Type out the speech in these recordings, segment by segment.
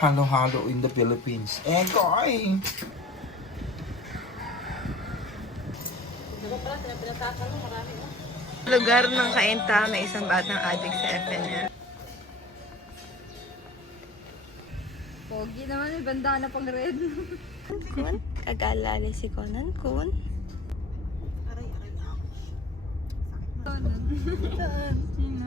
halo-halo in the Philippines. Goy! Lugar ng kainta, may isang batang adik sa FNL. Pogi naman, may bandana pang red. Kun, kag-alala si Conan Kun. Saan? Sino?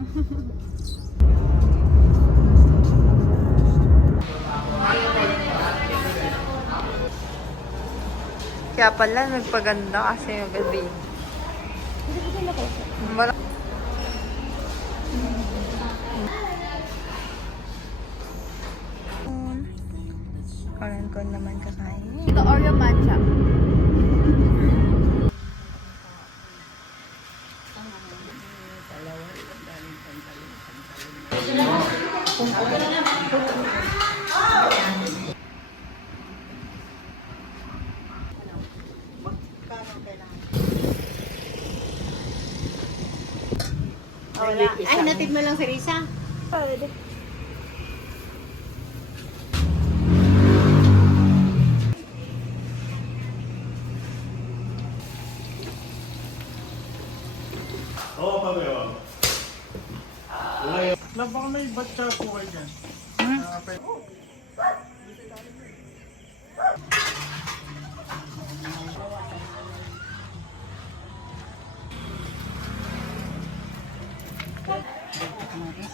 Kaya pala, nagpaganda kasi yung gabi. Wala. Conan Kun naman kakain. Ito Oreo matcha. Ay, natid mo lang si Risa. Oo, pabaya. Baka may batcha po kayo dyan.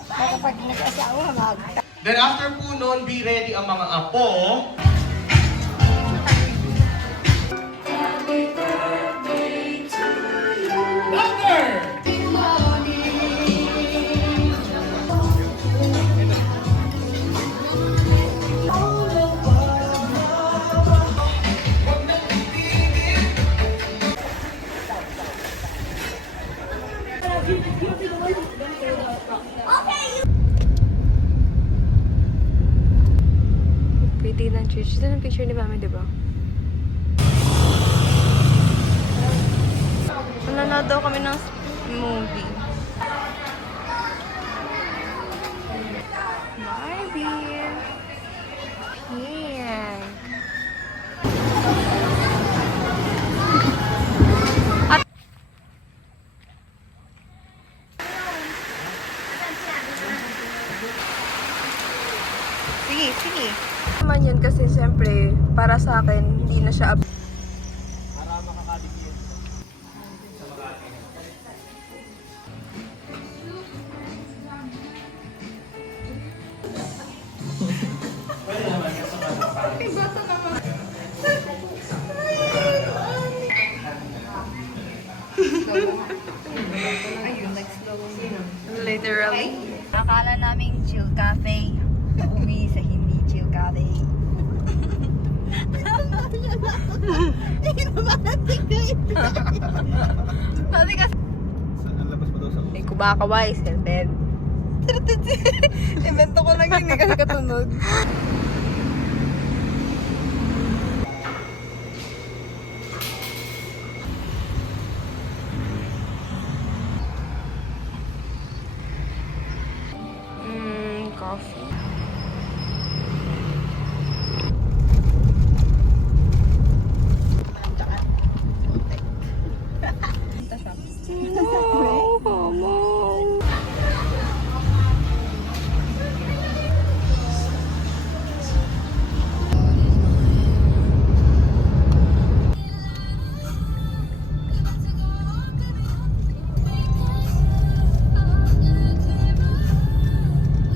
Kapag nag-asawa, Then after po noon, be ready ang mga apo. Pretty ng church. Ito ng picture ni Mami, di ba? Nanonood daw kami ng movie. Barbie! Pink! At sige, sige. Naman yun kasi siyempre, para sa akin, hindi na siya Para makakaligyan. Ayun, nag-slow. literally. Akala naming chill cafe. Uwi sa hindi chill cafe. Sabi kasi, Saan labas pa daw sa May kubakaway, selted. invento ko lang yun, hindi kasi katunod.